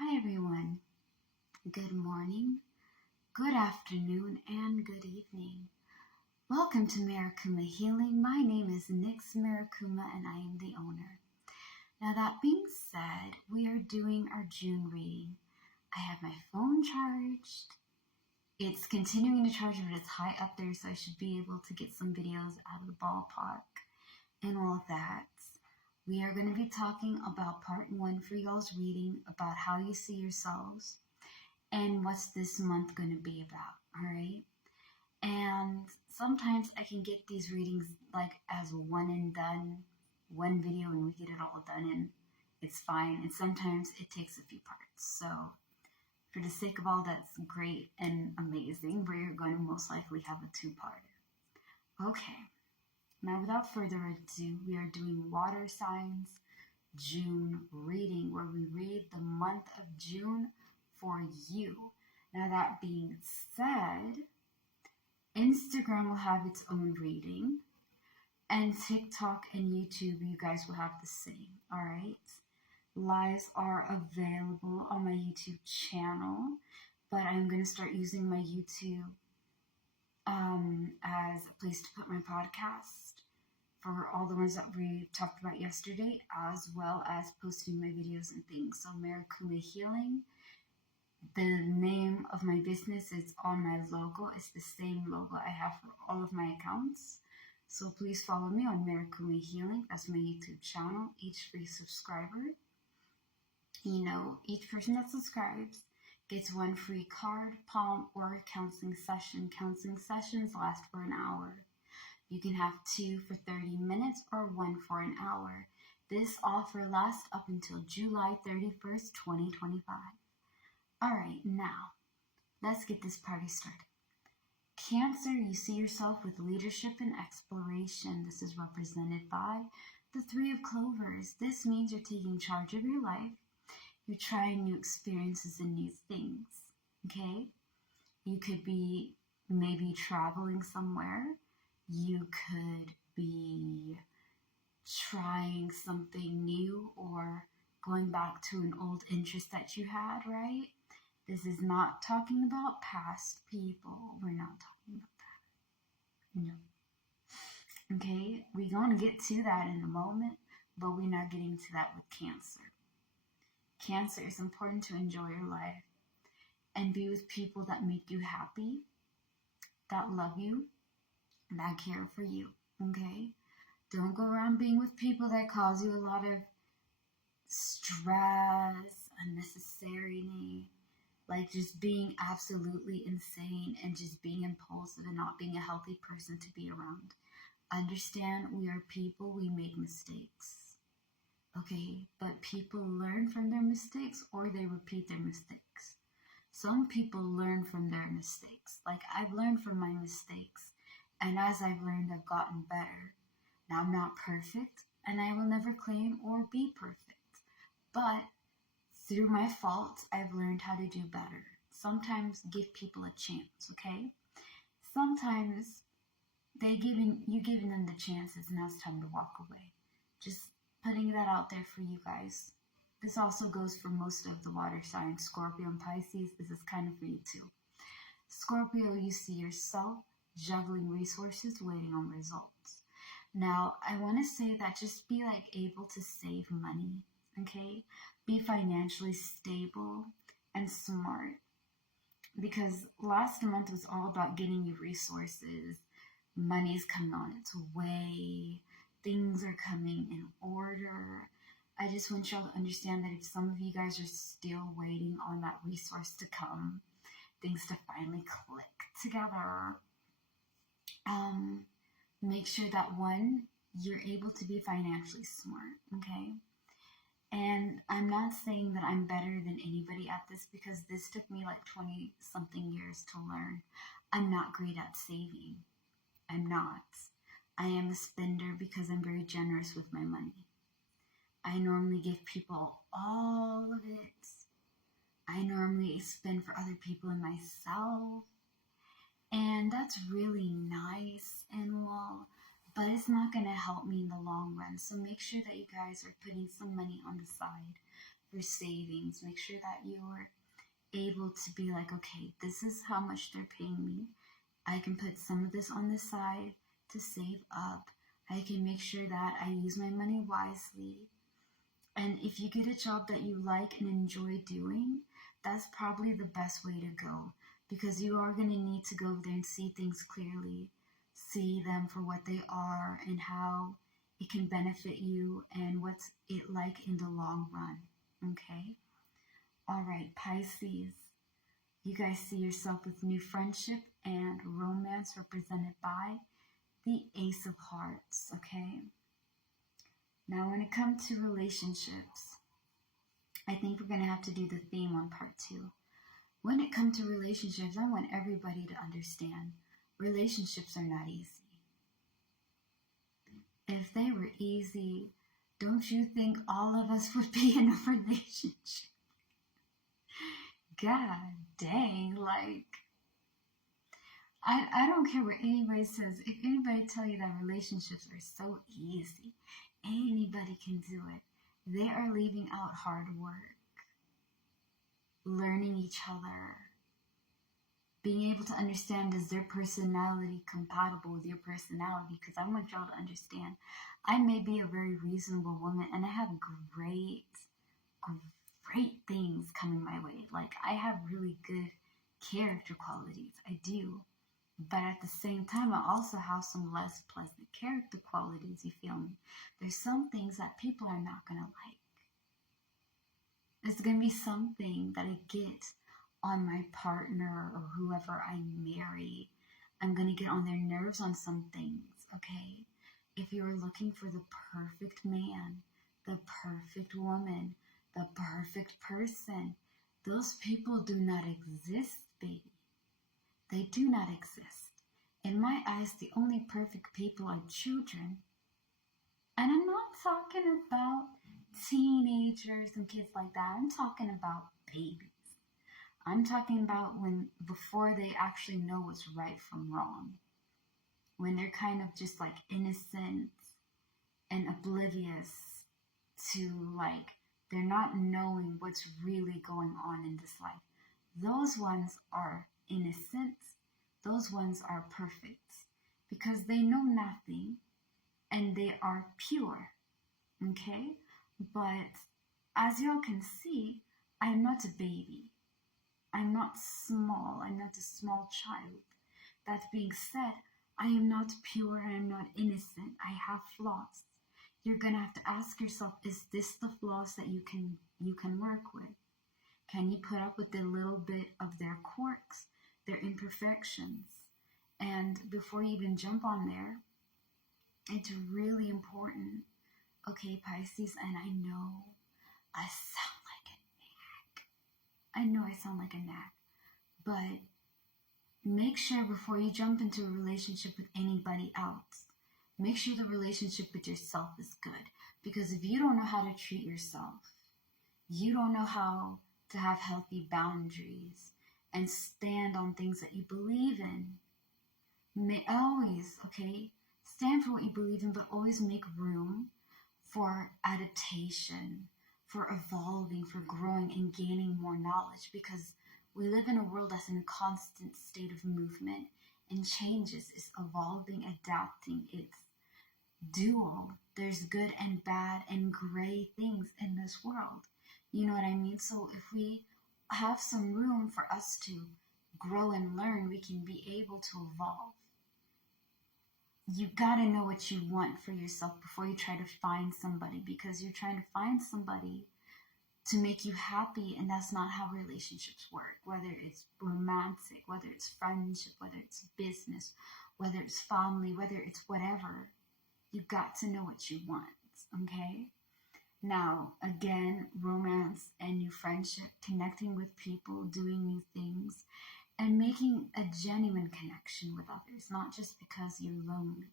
Hi everyone. Good morning, good afternoon, and good evening. Welcome to Marikuma Healing. My name is Nix Marikuma and I am the owner. Now that being said, we are doing our June reading. I have my phone charged. It's continuing to charge, but it's high up there, so I should be able to get some videos out of the ballpark and all of that. We are going to be talking about part 1 for y'all's reading, about how you see yourselves and what's this month going to be about, all right? And sometimes I can get these readings like as one and done, one video, and we get it all done and it's fine. And sometimes it takes a few parts. So for the sake of all that's great and amazing, we're going to most likely have a 2-parter. Okay. Now, without further ado, we are doing water signs June reading, where we read the month of June for you. Now, that being said, Instagram will have its own reading, and TikTok and YouTube, you guys will have the same, all right? Lives are available on my YouTube channel, but I'm going to start using my YouTube as a place to put my podcast for all the ones that we talked about yesterday, as well as posting my videos and things. So Marikuma Healing, the name of my business is on my logo. It's the same logo I have for all of my accounts. So please follow me on Marikuma Healing. That's my YouTube channel. Each free subscriber, each person that subscribes gets one free card, palm, or counseling session. Counseling sessions last for an hour. You can have 2 for 30 minutes or 1 for an hour. This offer lasts up until July 31st, 2025. Alright, now, let's get this party started. Cancer, you see yourself with leadership and exploration. This is represented by the 3 of clovers. This means you're taking charge of your life. You're trying new experiences and new things, okay? You could be maybe traveling somewhere. You could be trying something new or going back to an old interest that you had, right? This is not talking about past people. We're not talking about that. No. Okay, we're going to get to that in a moment, but we're not getting to that with Cancer. Cancer, is important to enjoy your life and be with people that make you happy, that love you, that care for you, okay? Don't go around being with people that cause you a lot of stress, unnecessary, like just being absolutely insane and just being impulsive and not being a healthy person to be around. Understand, we are people, we make mistakes. Okay, but people learn from their mistakes or they repeat their mistakes. Some people learn from their mistakes. Like I've learned from my mistakes, and as I've learned, I've gotten better. Now I'm not perfect, and I will never claim or be perfect. But through my faults, I've learned how to do better. Sometimes give people a chance, okay? Sometimes you giving them the chances, and now it's time to walk away. Just putting that out there for you guys. This also goes for most of the water signs, Scorpio and Pisces. This is kind of for you too. Scorpio, you see yourself juggling resources, waiting on results. Now, I want to say that just be able to save money, okay? Be financially stable and smart. Because last month was all about getting you resources. Money is coming on its way. Things are coming in order. I just want y'all to understand that if some of you guys are still waiting on that resource to come, things to finally click together, make sure that one, you're able to be financially smart, okay? And I'm not saying that I'm better than anybody at this, because this took me 20 something years to learn. I'm not great at saving. I'm not. I am a spender because I'm very generous with my money. I normally give people all of it. I normally spend for other people and myself. And that's really nice and well, but it's not going to help me in the long run. So make sure that you guys are putting some money on the side your savings. Make sure that you're able to be like, okay, this is how much they're paying me. I can put some of this on the side to save up. I can make sure that I use my money wisely. And if you get a job that you like and enjoy doing, that's probably the best way to go, because you are going to need to go there and see things clearly, see them for what they are and how it can benefit you and what's it like in the long run. Okay? All right, Pisces. You guys see yourself with new friendship and romance represented by the Ace of Hearts, okay? Now, when it comes to relationships, I think we're going to have to do the theme on part 2. When it comes to relationships, I want everybody to understand relationships are not easy. If they were easy, don't you think all of us would be in a relationship? God dang, like, I don't care what anybody says. If anybody tell you that relationships are so easy, anybody can do it, they are leaving out hard work, learning each other, being able to understand, is their personality compatible with your personality? Because I want y'all to understand, I may be a very reasonable woman and I have great things coming my way. Like, I have really good character qualities. I do. But at the same time, I also have some less pleasant character qualities, you feel me? There's some things that people are not going to like. There's going to be something that I get on my partner or whoever I marry. I'm going to get on their nerves on some things, okay? If you're looking for the perfect man, the perfect woman, the perfect person, those people do not exist, baby. They do not exist. In my eyes, the only perfect people are children. And I'm not talking about teenagers and kids like that. I'm talking about babies. I'm talking about before they actually know what's right from wrong. When they're kind of just like innocent and oblivious to, like, they're not knowing what's really going on in this life. Those ones are innocent. Those ones are perfect because they know nothing and they are pure. Okay? But as y'all can see, I'm not a baby. I'm not small. I'm not a small child. That being said, I am not pure. I am not innocent. I have flaws. You're gonna have to ask yourself, is this the flaws that you can work with? Can you put up with a little bit of their quirks, their imperfections? And before you even jump on there, it's really important. Okay, Pisces, and I know I sound like a nag. I know I sound like a nag. But make sure before you jump into a relationship with anybody else, make sure the relationship with yourself is good. Because if you don't know how to treat yourself, you don't know how to have healthy boundaries and stand on things that you believe in. Always, okay, stand for what you believe in, but always make room for adaptation, for evolving, for growing and gaining more knowledge, because we live in a world that's in a constant state of movement and changes. It's evolving, adapting. It's dual. There's good and bad and gray things in this world. You know what I mean? So if we have some room for us to grow and learn, we can be able to evolve. You gotta know what you want for yourself before you try to find somebody, because you're trying to find somebody to make you happy, and that's not how relationships work. Whether it's romantic, whether it's friendship, whether it's business, whether it's family, whether it's whatever, you got to know what you want, okay? Now, again, romance and new friendship, connecting with people, doing new things, and making a genuine connection with others, not just because you're lonely.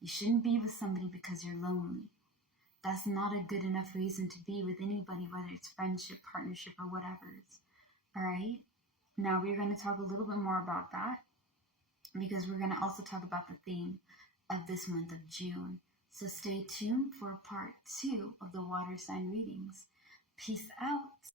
You shouldn't be with somebody because you're lonely. That's not a good enough reason to be with anybody, whether it's friendship, partnership, or whatever. All right? Now, we're going to talk a little bit more about that, because we're going to also talk about the theme of this month of June. So stay tuned for part 2 of the water sign readings. Peace out.